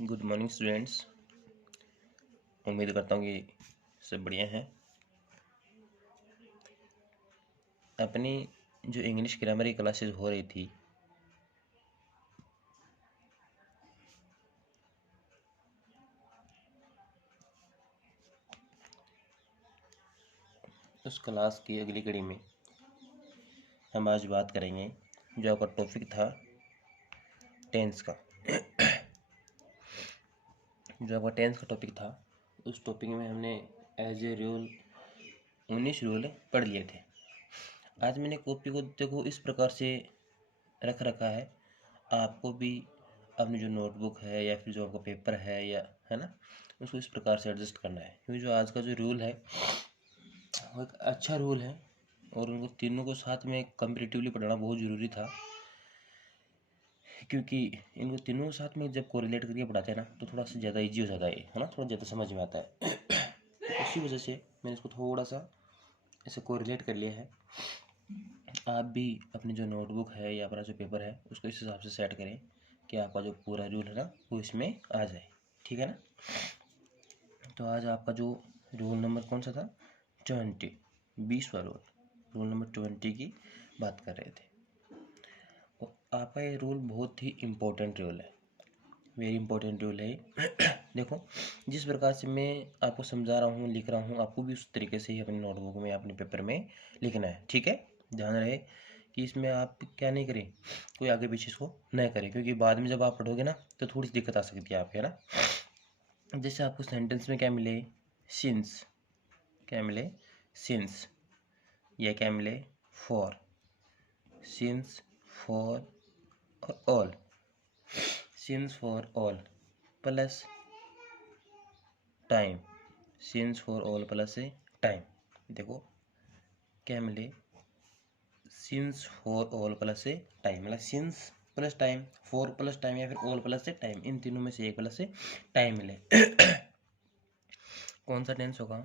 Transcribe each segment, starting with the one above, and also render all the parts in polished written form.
Good morning students. उम्मीद करता हूँ कि सब बढ़िया हैं। अपनी जो इंग्लिश ग्रामर की क्लासेस हो रही थी उस क्लास की अगली कड़ी में हम आज बात करेंगे जो आपका टॉपिक था टेंस का। जो आपका टेंस का टॉपिक था उस टॉपिक में हमने एज ए रूल 19 रूल पढ़ लिए थे। आज मैंने कॉपी को देखो इस प्रकार से रख रखा है, आपको भी अपनी जो नोटबुक है या फिर जो आपका पेपर है या है ना, उसको इस प्रकार से एडजस्ट करना है, क्योंकि जो आज का जो रूल है वो एक अच्छा रूल है और उनको तीनों को साथ में कंपेरेटिवली पढ़ना बहुत ज़रूरी था, क्योंकि इनको तीनों को साथ में जब कोरिलेट करके पढ़ाते हैं ना तो थोड़ा सा ज़्यादा इजी हो जाता है ना, थोड़ा ज़्यादा समझ में आता है। तो उसी वजह से मैंने इसको थोड़ा सा ऐसे कोरिलेट कर लिया है। आप भी अपनी जो नोटबुक है या अपना जो पेपर है उसको इस हिसाब से सेट करें कि आपका जो पूरा रूल है ना वो इसमें आ जाए, ठीक है ना। तो आज आपका जो रूल नंबर कौन सा था, 20, 20वां रूल नंबर 20 की बात कर रहे थे। और आपका ये रूल बहुत ही इम्पोर्टेंट रूल है, वेरी इंपॉर्टेंट रूल है। देखो जिस प्रकार से मैं आपको समझा रहा हूँ लिख रहा हूँ, आपको भी उस तरीके से ही अपनी नोटबुक में अपने पेपर में लिखना है, ठीक है। ध्यान रहे कि इसमें आप क्या नहीं करें, कोई आगे पीछे इसको न करें, क्योंकि बाद में जब आप पढ़ोगे ना तो थोड़ी सी दिक्कत आ सकती है आपके, है ना। जैसे आपको सेंटेंस में क्या मिले, सिंस, क्या मिले, सिंस, या क्या मिले, फॉर, सिंस, फॉर और all, since for all plus time, since for all plus time. देखो क्या मिले, since for all plus time, मतलब since plus time, for plus time या फिर ऑल प्लस टाइम, इन तीनों में से एक प्लस टाइम मिले। कौन सा टेंस होगा,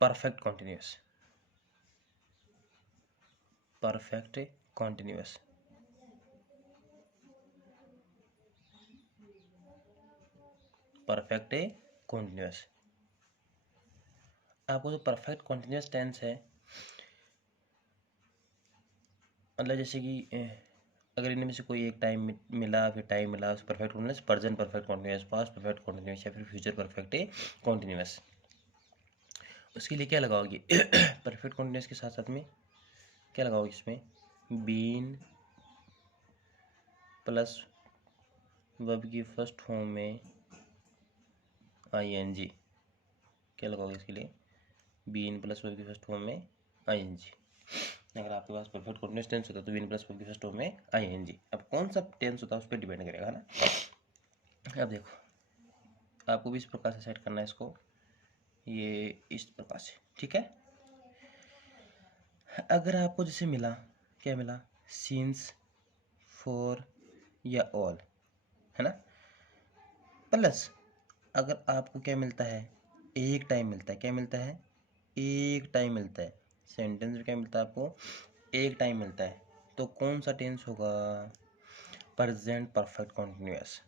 perfect continuous, perfect continuous, perfect continuous. आपको जो परफेक्ट कॉन्टिन्यूअस टेंस है, मतलब जैसे कि अगर इनमें से कोई एक टाइम मिला, फिर टाइम मिला, perfect continuous, present perfect continuous, past perfect continuous या फिर फ्यूचर परफेक्ट कॉन्टिन्यूअस, उसके लिए क्या लगाओगे। परफेक्ट कॉन्टिन्यूअस के साथ साथ में क्या लगाओगे, इसमें बीन प्लस वर्ब की फर्स्ट फॉर्म में आईएनजी, क्या लगाओगे इसके लिए, बीन प्लस वर्ब की फर्स्ट फॉर्म में आईएनजी। अगर आपके पास परफेक्ट कॉन्टिन्यूअस टेंस होता है तो बीन प्लस वर्ब की फर्स्ट फॉर्म में आईएनजी। अब कौन सा टेंस होता है उस पर डिपेंड करेगा ना। अब देखो आपको भी इस प्रकार से सेट करना है इसको, ये इस प्रकार से, ठीक है। अगर आपको जैसे मिला, क्या मिला, सिंस, फॉर या ऑल, है ना, प्लस अगर आपको क्या मिलता है, एक टाइम मिलता है, क्या मिलता है, एक टाइम मिलता है, सेंटेंस में क्या मिलता है आपको, एक टाइम मिलता है, तो कौन सा टेंस होगा, present perfect continuous,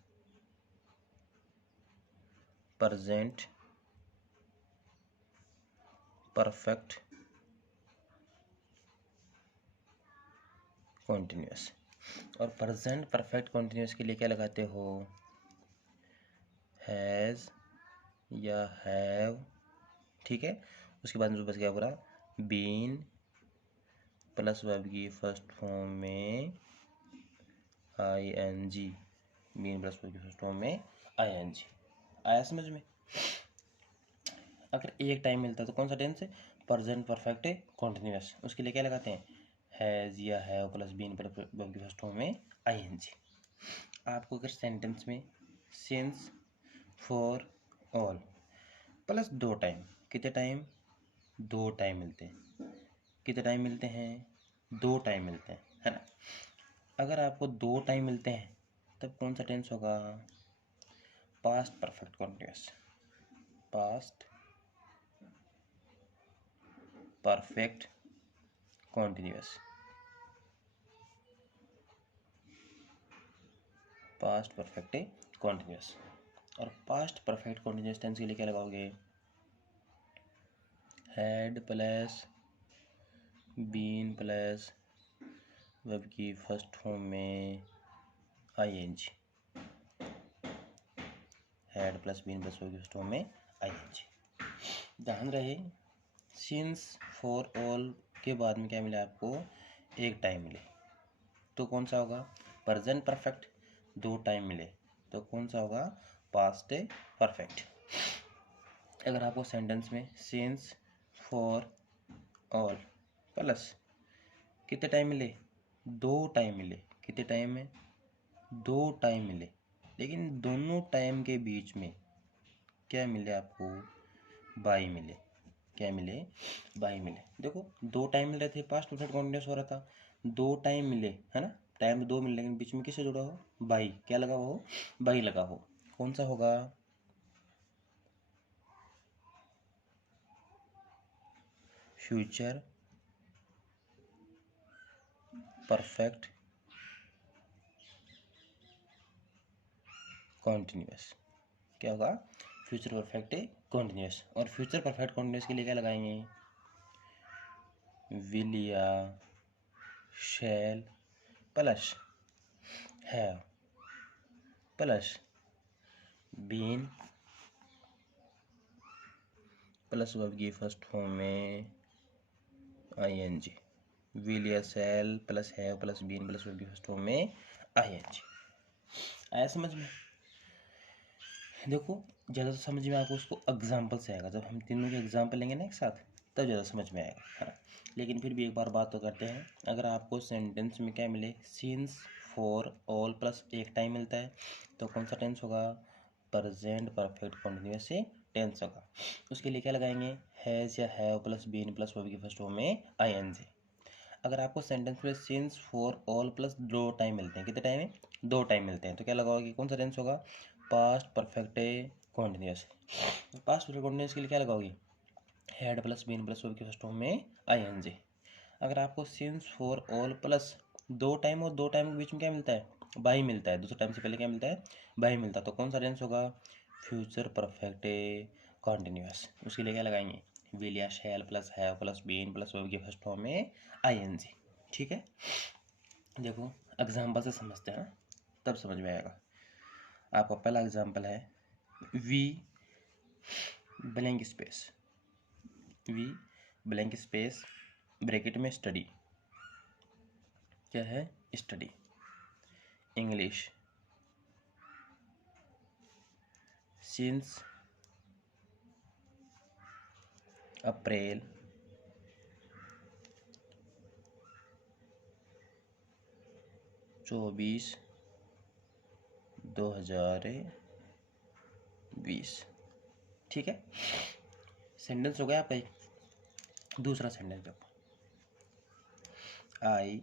present perfect continuous. और प्रेजेंट परफेक्ट कॉन्टिन्यूअस के लिए क्या लगाते हो, हैज़ या हैव, ठीक है। उसके बाद में जो बच गया पूरा, बीन प्लस वर्ब की फर्स्ट फॉर्म में आईएनजी, बीन प्लस वर्ब की फर्स्ट फॉर्म में आईएनजी। आया समझ में। अगर एक टाइम मिलता है तो कौन सा टेंस है, प्रेजेंट परफेक्ट कॉन्टिन्यूअस, उसके लिए क्या लगाते हैं, हैज़ या have plus been plus verb की फर्स्ट फॉर्म में आईएनजी। आपको अगर सेंटेंस में सिंस, फॉर, ऑल प्लस दो टाइम, कितने टाइम, दो टाइम मिलते हैं, कितने टाइम मिलते हैं, दो टाइम मिलते हैं, है ना। अगर आपको दो टाइम मिलते हैं तब कौन सा टेंस होगा, past perfect continuous, past perfect continuous, past perfect continuous. और पास्ट परफेक्ट कॉन्टिन्यूस टेंस के लिए क्या लगाओगे? Had plus been plus verb की फर्स्ट फॉर्म में ING. Had plus been plus verb की फर्स्ट फॉर्म में आईएनजी। ध्यान रहे, सिंस फॉर ऑल के बाद में क्या मिला आपको? एक टाइम मिले तो कौन सा होगा? Present perfect. दो टाइम मिले तो कौन सा होगा? Past perfect. अगर आपको सेंटेंस में सिंस फॉर ऑल प्लस कितने टाइम मिले? दो टाइम मिले। कितने टाइम में? दो टाइम मिले। लेकिन दोनों टाइम के बीच में क्या मिले आपको? बाई मिले। क्या मिले? बाई मिले। देखो दो टाइम मिल रहे थे, पास्ट परफेक्ट कॉन्टिन्यूस हो रहा था, दो टाइम मिले है ना, टाइम दो मिले, लेकिन बीच में किससे जुड़ा हो? बाई। क्या लगा हो? बाई लगा हो। कौन सा होगा? Future perfect continuous. क्या होगा? Future perfect continuous. और फ्यूचर परफेक्ट कॉन्टिन्यूस के लिए क्या लगाएंगे? विल या shall plus have plus been plus verb की फर्स्ट फॉर्म में आईएनजी। विल या shall plus have plus been plus verb की फर्स्ट फॉर्म में आईएनजी। आया समझ में? देखो ज़्यादा समझ में आपको उसको एग्जाम्पल से आएगा, जब हम तीनों के एग्जाम्पल लेंगे ना एक साथ तब ज़्यादा समझ में आएगा, है ना। लेकिन फिर भी एक बार बात तो करते हैं। अगर आपको सेंटेंस में क्या मिले? सिंस फॉर ऑल प्लस एक टाइम मिलता है तो कौन सा टेंस होगा? प्रेजेंट परफेक्ट कॉन्टिन्यूअस से टेंस होगा। उसके लिए क्या लगाएंगे? हैज़ या have plus been plus verb की फर्स्ट फॉर्म में आईएनजी। अगर आपको सेंटेंस में सिंस फॉर ऑल प्लस दो टाइम मिलते हैं, कितने टाइम है? दो टाइम मिलते हैं, तो क्या लगाओगे? कौन सा टेंस होगा? Past perfect continuous. Past perfect continuous के लिए क्या लगाओगे? Had plus been plus verb की फर्स्ट फॉर्म में आईएनजी। अगर आपको सिंस फॉर ऑल प्लस दो टाइम और दो टाइम के बीच में क्या मिलता है? बाई मिलता है। दूसरे टाइम से पहले क्या मिलता है? बाई मिलता है। तो कौन सा टेंस होगा? Future perfect continuous. उसके लिए क्या लगाएंगे? विल या shall plus have plus been plus verb की फर्स्ट फॉर्म में आईएनजी। ठीक है, देखो एग्जाम्पल से समझते हैं ना, तब समझ में आएगा। आपका पहला एग्जाम्पल है we blank space, we blank space bracket में स्टडी। क्या है? स्टडी। English since April 24, 2020। ठीक है, सेंटेंस हो गया आपका एक। दूसरा सेंटेंस देखो, आई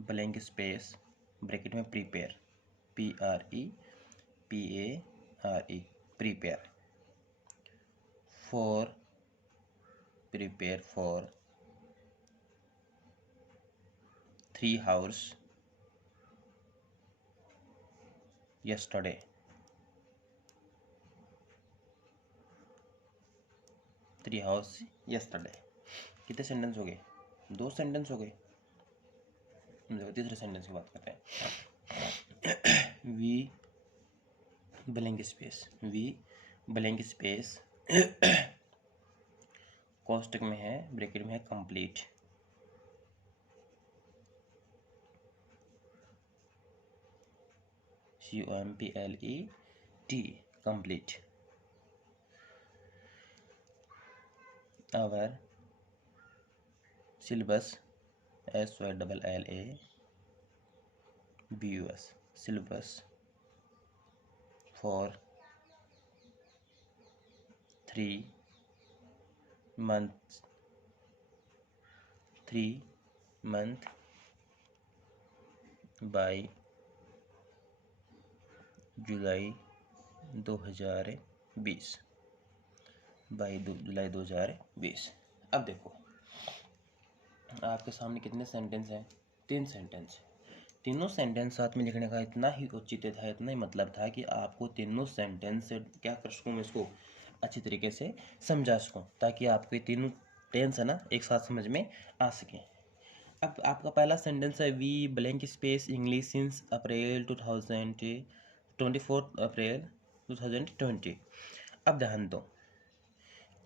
ब्लैंक स्पेस ब्रैकेट में prepare, PREPARE prepare for, prepare for 3 hours yesterday। 3 hours yesterday। कितने सेंटेंस हो गए? दो सेंटेंस हो गए। देखो तीसरे सेंटेंस की बात करते हैं। We blank space, we blank space कोष्टक में है, ब्रैकेट में है complete, COMPLET complete. Our syllabus SYLLABUS syllabus for 3 months by July 2020, by July 2020। अब देखो आपके सामने कितने सेंटेंस हैं? 3 सेंटेंस। तीनों सेंटेंस साथ में लिखने का इतना ही औचित्य था, इतना ही मतलब था कि आपको तीनों सेंटेंस से क्या कर सकूँ मैं इसको अच्छी तरीके से समझा सकूँ, ताकि आपको ये तीनों टेंस है ना एक साथ समझ में आ सकें। अब आपका पहला सेंटेंस है we blank space English since April 2020 24 April 2020। अब ध्यान दो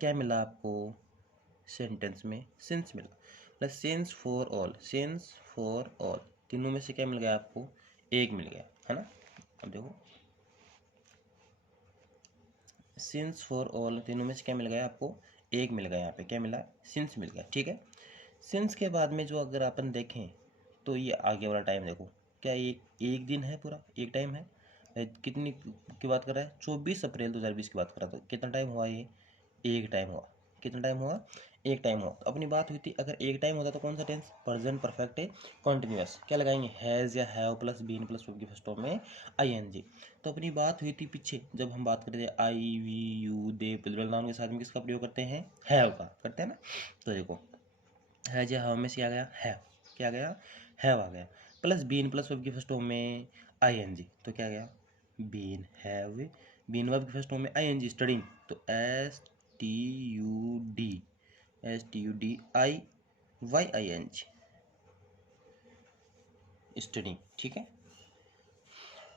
क्या मिला आपको सेंटेंस में, सिंस मिला, प्लस सिंस फॉर ऑल तीनों में से क्या मिल गया आपको, एक मिल गया है ना। अब देखो सिंस फॉर ऑल तीनों में से क्या मिल गया आपको, एक मिल गया, यहाँ पे क्या मिला, सिंस मिल गया, ठीक है। सिंस के बाद में जो अगर अपन देखें तो ये आगे वाला टाइम देखो, क्या ये एक दिन है, पूरा एक टाइम है, कितनी की बात कर रहा है, 24 अप्रैल 2020 की बात कर रहा था, तो कितना टाइम हुआ ये, एक टाइम हुआ, कितना टाइम हुआ, एक टाइम हुआ। तो अपनी बात हुई थी अगर एक टाइम होता तो कौन सा टेंस, प्रेजेंट परफेक्ट है कॉन्टिन्यूअस, क्या लगाएंगे, हैज़ या have plus been plus verb की फर्स्ट फॉर्म में आईएनजी। तो अपनी बात हुई थी पीछे जब हम बात करते थे I we you they plural noun के साथ में किसका प्रयोग करते हैं, हैव का करते हैं ना। तो देखो हैज़ या हैव में से क्या गया, हैव, क्या गया, हैव आ गया, प्लस बीन प्लस वर्ब की फर्स्ट फॉर्म में आईएनजी, तो क्या गया, बीन हैव, बीन वर्ब की फर्स्ट फॉर्म में आईएनजी स्टडिंग, तो STUDIYING स्टडिंग, ठीक है।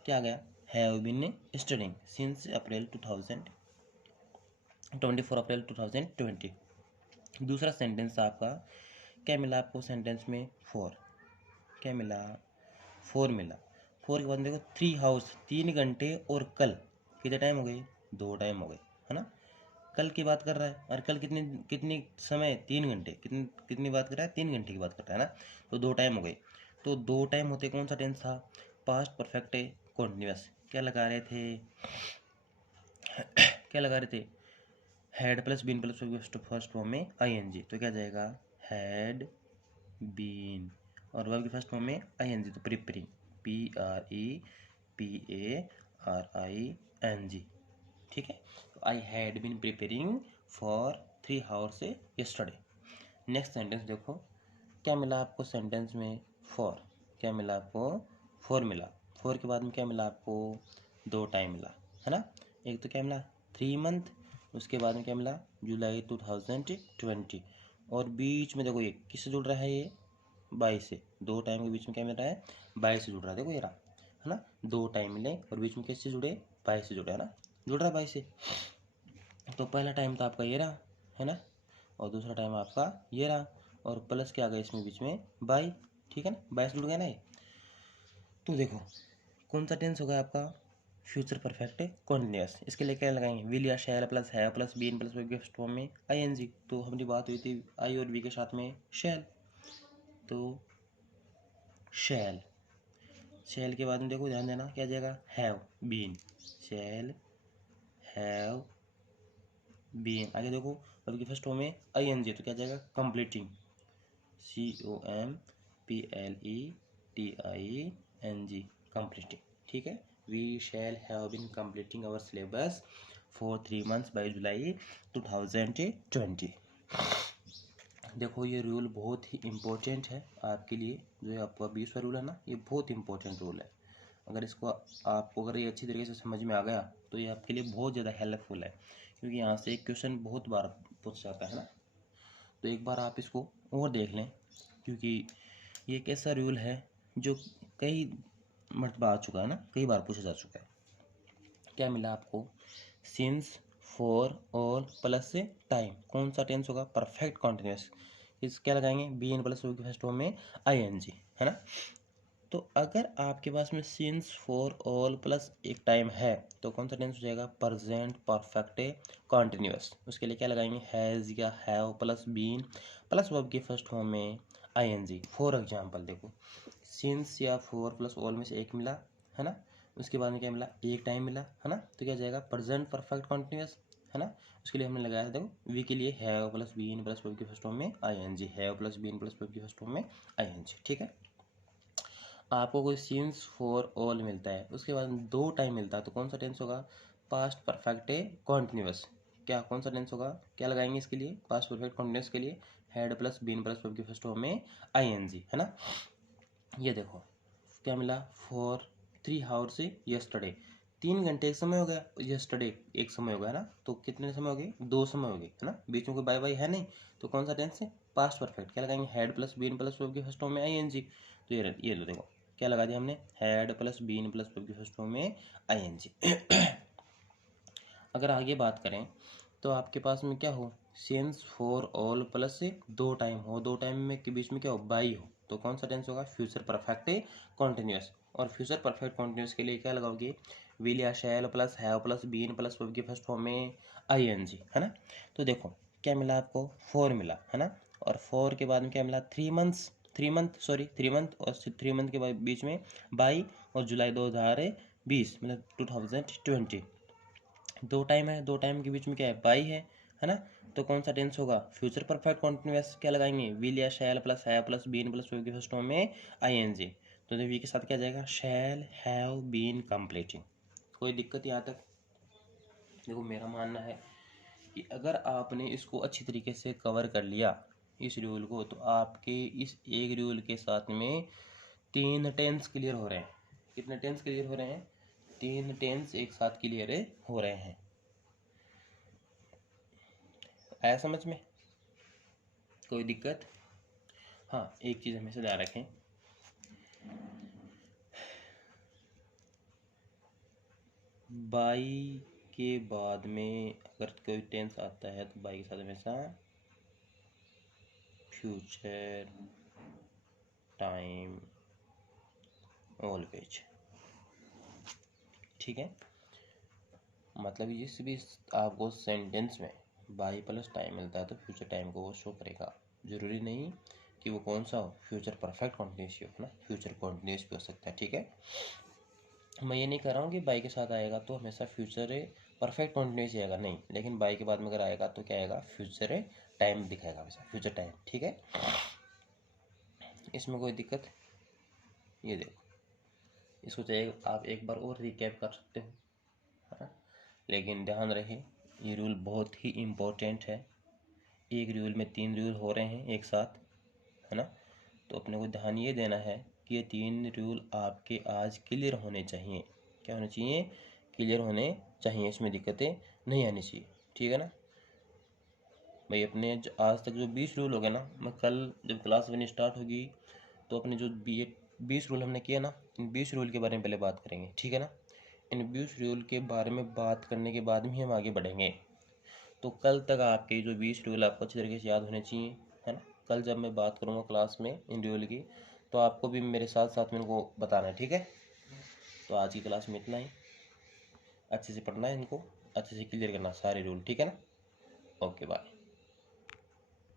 क्या आ गया, have been studying since April 24 April 2020। दूसरा सेंटेंस आपका क्या मिला आपको सेंटेंस में, फोर, क्या मिला, फोर मिला। फोर के बाद देखो 3 हाउस 3 घंटे, और कल कितने टाइम हो गए, 2 टाइम हो गए, है ना। कल की बात कर रहा है, और कल कितनी कितनी समय, 3 घंटे, कितनी कितनी बात कर रहा है, 3 घंटे की बात कर रहा है ना। तो 2 टाइम हो गए, तो 2 टाइम होते कौन सा टेंस था, पास्ट परफेक्ट कॉन्टिन्यूअस, क्या लगा रहे थे, क्या लगा रहे थे, had plus been plus first form में आईएनजी, तो क्या जाएगा, हैड बीन, और वर्ब की फर्स्ट फॉर्म में आईएनजी, तो प्रिपेयरिंग, PREPARING, ठीक है। तो I had been preparing for 3 hours yesterday. Next sentence देखो क्या मिला आपको सेंटेंस में, फॉर, क्या मिला आपको, फॉर मिला। फॉर के बाद में क्या मिला आपको, 2 टाइम मिला, है ना। एक तो क्या मिला 3 मंथ, उसके बाद में क्या मिला, जुलाई 2020, और बीच में देखो ये किससे जुड़ रहा है, ये 22 से, 2 टाइम के बीच में क्या मिल रहा है, 22 से जुड़ रहा है, देखो ये रहा, है ना। 2 टाइम मिले और बीच में किससे जुड़े, 22 से जुड़े, है ना, जुड़ रहा है 22 से। तो पहला टाइम तो आपका ये रहा, है ना, और दूसरा टाइम आपका ये रहा, और प्लस क्या आ गया इसमें बीच में 22, ठीक है ना, 22 जुड़ गया ना ये। तो देखो कौन सा टेंस होगा आपका, फ्यूचर परफेक्ट कॉन्टिन्यूअस। इसके लिए क्या लगाएंगे, विल या शैल प्लस है प्लस बीन प्लस वर्ब के फॉर्म में आईएनजी। तो हमारी बात हुई थी आई और वी के साथ में शैल, तो शैल, शैल के बाद में देखो ध्यान देना क्या जाएगा, have been, shall have been. आगे देखो वर्ब की फर्स्ट फॉर्म में आईएनजी, तो क्या जाएगा, कंप्लीटिंग, COMPLETING कंप्लीटिंग, ठीक है। We shall have been completing our syllabus for 3 months by July 2020। देखो ये रूल बहुत ही इम्पोर्टेंट है आपके लिए, जो है आपका 20वां रूल है ना, ये बहुत इंपॉर्टेंट रूल है। अगर इसको आपको अगर ये अच्छी तरीके से समझ में आ गया तो ये आपके लिए बहुत ज़्यादा हेल्पफुल है, क्योंकि यहाँ से एक क्वेश्चन बहुत बार पूछ जाता है ना। तो एक बार आप इसको और देख लें, क्योंकि ये एक ऐसा रूल है जो कई मरतबा आ चुका है ना, कई बार पूछा जा चुका है। क्या मिला आपको, since for all plus time, कौन सा टेंस होगा, परफेक्ट कॉन्टिन्यूअस। इस क्या लगाएंगे, been plus first form में आईएनजी, है ना। तो अगर आपके पास में सिंस फॉर ऑल प्लस एक टाइम है तो कौन सा टेंस हो जाएगा, प्रेजेंट परफेक्ट कॉन्टिन्यूअस। उसके लिए क्या लगाएंगे, हैज़ या have plus been plus verb की फर्स्ट फॉर्म में आईएनजी। फॉर एग्जांपल देखो सिंस या फॉर प्लस ऑल में से एक मिला, है ना, उसके बाद में क्या मिला, एक टाइम मिला, है ना, तो क्या जाएगा, प्रेजेंट परफेक्ट कॉन्टिन्यूअस, है ना। उसके लिए हमने लगाया देखो वी के लिए have plus been plus verb की फर्स्ट फॉर्म में I N G, have plus been plus verb की फर्स्ट फॉर्म में आईएनजी, ठीक है। आपको कोई सिंस फॉर ऑल मिलता है, उसके बाद 2 टाइम मिलता है, तो कौन सा टेंस होगा, पास्ट परफेक्ट कॉन्टिन्यूअस। क्या कौन सा टेंस होगा, क्या लगाएंगे इसके लिए, पास्ट परफेक्ट कॉन्टिन्यूअस के लिए had plus been plus verb की फर्स्ट फॉर्म में आईएनजी, है ना। ये देखो क्या मिला, फॉर 3 आवर्स यस्टरडे, 3 घंटे एक समय हो गया, यस्टरडे एक समय हो गया ना, तो कितने समय हो गए, 2 समय हो गए है ना, बीच में कोई बाय बाय है नहीं, तो कौन सा टेंस है, पास्ट परफेक्ट। क्या लगाएंगे, had plus been plus verb के फर्स्ट फॉर्म में आईएनजी, तो ये लो देखो क्या लगा दिया हमने, had plus been plus verb के फर्स्ट फॉर्म में आईएनजी। अगर आगे बात करें तो आपके पास में क्या हो, sense for all plus 2 time हो, 2 टाइम में के बीच में क्या हो, बाई हो, तो कौन सा टेंस होगा, फ्यूचर परफेक्ट कॉन्टिन्यूस। और फ्यूचर परफेक्ट कॉन्टिन्यूस के लिए क्या लगाओगे, विल या shall plus have plus been plus verb की फर्स्ट फॉर्म में आईएनजी, है ना। तो देखो क्या मिला आपको, 4 मिला, है ना, और 4 के बाद में क्या मिला, 3 मंथ्स, 3 मंथ और 3 मंथ के बाद बीच में बाई और जुलाई 2020 मतलब 2020, 2 टाइम है, 2 टाइम के बीच में क्या है, बाई है ना, तो कौन सा टेंस होगा, फ्यूचर परफेक्ट कॉन्टिन्यूअस। क्या लगाएंगे, विल या shall plus have plus been plus verb के फर्स्ट फॉर्म में आईएनजी, तो वी के साथ क्या जाएगा, शैल हैव बीन कंप्लीटिंग। कोई दिक्कत यहाँ तक। देखो मेरा मानना है कि अगर आपने इसको अच्छी तरीके से कवर कर लिया इस रूल को, तो आपके इस एक रूल के साथ में 3 टेंस क्लियर हो रहे हैं। कितने टेंस क्लियर हो रहे हैं, 3 टेंस एक साथ क्लियर हो रहे हैं। आया समझ में, कोई दिक्कत। हाँ एक चीज़ हमेशा ध्यान रखें, बाई के बाद में अगर कोई टेंस आता है तो बाई के साथ हमेशा फ्यूचर टाइम ऑलवेज, ठीक है। मतलब जिस भी आपको सेंटेंस में बाई प्लस टाइम मिलता है तो फ्यूचर टाइम को वो शो करेगा। ज़रूरी नहीं कि वो कौन सा हो, फ्यूचर परफेक्ट कॉन्टिन्यूस हो ना, फ्यूचर कॉन्टिन्यूस भी हो सकता है, ठीक है। मैं ये नहीं कह रहा हूँ कि बाई के साथ आएगा तो हमेशा फ्यूचर परफेक्ट कॉन्टिन्यूस ही आएगा, नहीं, लेकिन बाई के बाद में अगर आएगा तो क्या आएगा, फ्यूचर टाइम दिखाएगा हमेशा, फ्यूचर टाइम, ठीक है। इसमें कोई दिक्कत, ये देखो इसको चाहिए आप एक बार और रिकैप कर सकते हो, है ना, लेकिन ध्यान रहे ये रूल बहुत ही इम्पोर्टेंट है। एक रूल में 3 रूल हो रहे हैं एक साथ, है ना, तो अपने को ध्यान ये देना है कि ये 3 रूल आपके आज क्लियर होने चाहिए। क्या होने चाहिए, क्लियर होने चाहिए, इसमें दिक्कतें नहीं आनी चाहिए, ठीक है ना भाई। अपने आज तक जो 20 रूल हो गए ना, मैं कल जब क्लास 1 स्टार्ट होगी तो अपने जो 20 रूल हमने किया ना, इन 20 रूल के बारे में पहले बात करेंगे, ठीक है ना। इन 20 रूल के बारे में बात करने के बाद ही हम आगे बढ़ेंगे। तो कल तक आपके जो 20 रूल आपको अच्छी तरीके से याद होने चाहिए, है ना। कल जब मैं बात करूँगा क्लास में इन रूल की, तो आपको भी मेरे साथ साथ में इनको बताना है, ठीक है। तो आज की क्लास में इतना ही, अच्छे से पढ़ना है, इनको अच्छे से क्लियर करना सारे रूल, ठीक है ना। Okay bye.